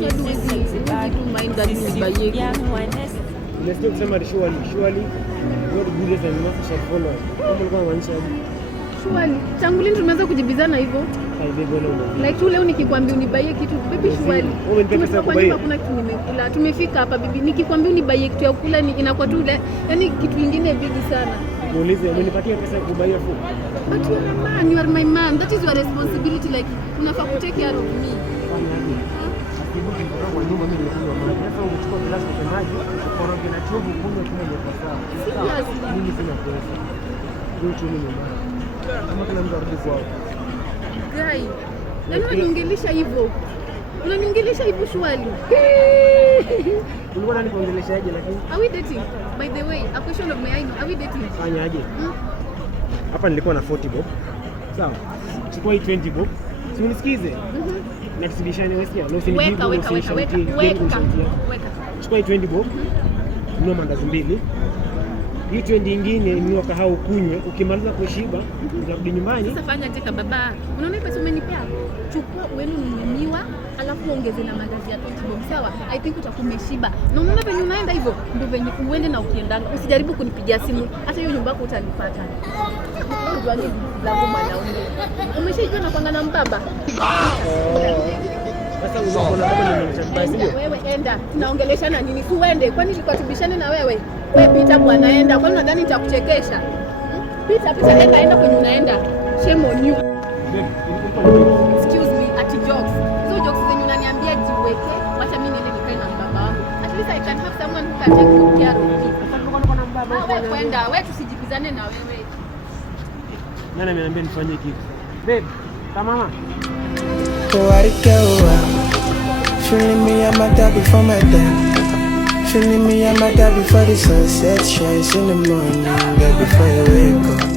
Kwani huwezi tu mind that ni baye. Unasikia kusema surely God goodness and mercy shall follow us. Kama ulikuwa unamaanisha surely. Tangu lini tumeanza kujibizana hivyo? Like tu leo nikikwambia unibaie kitu baby surely. Hakuna kitu nimekula. Tumefika hapa bibi nikikwambia unibaie kitu ya kula ni inakuwa tu ile yani kitu kingine bigi sana. Muulize umenipatia pesa ya kubaia food. But you are a man, you are my man. That is your responsibility, like unafaa ku take care of me. Guy, unaniongelesha hivyo. Unaniongelesha hivyo shwali. Ulikuwa unaniongeleshaje lakini? Are we dating? By the way, a question of my own. Are we dating? Fanyaje? Hapa nilikuwa na 40 bob. Sawa. Chukua hii 20 bob. Si unisikize? Na tusibishane wewe na usinijibu. Weka. Chukua hii 20 bob. Nunua mandazi mbili. Hii 20 nyingine ni wakahau kunywe, ukimaliza kushiba utarudi nyumbani. Sasa fanya teka baba. Unaona pesa umenipea? Chukua uende ununue alafu ongeze na mandazi ya 20 bob. Sawa? I think utakumeshiba. Na unaona venye unaenda hivyo ndio venye uende na ukiendanga. Usijaribu kunipigia simu. Hata hiyo nyumba yako utanipata. Unajua zangu mwanaume. Umeshajua na kwanga na mbaba. Sasa unaona kama nimechambia sio? Wewe enda. Tunaongeleshana nini? Tuende. Kwani tulikatibishane na wewe? Wewe pita bwana enda. Kwani unadhani nitakuchekesha? Pita enda kwenye unaenda. Shame on you. Excuse me, ati jokes. So jokes zenye unaniambia jiweke, wacha mimi niende nikae na baba wangu. At least I can have someone who can take good care of me. Wewe kwenda, wewe tusijibizane na wewe. Nani ameniambia nifanye kitu? Babe, kama mama. Feeling me, I'm at that before my death. Feeling me, I'm at that before the sun sets, shines in the morning, right before you wake up.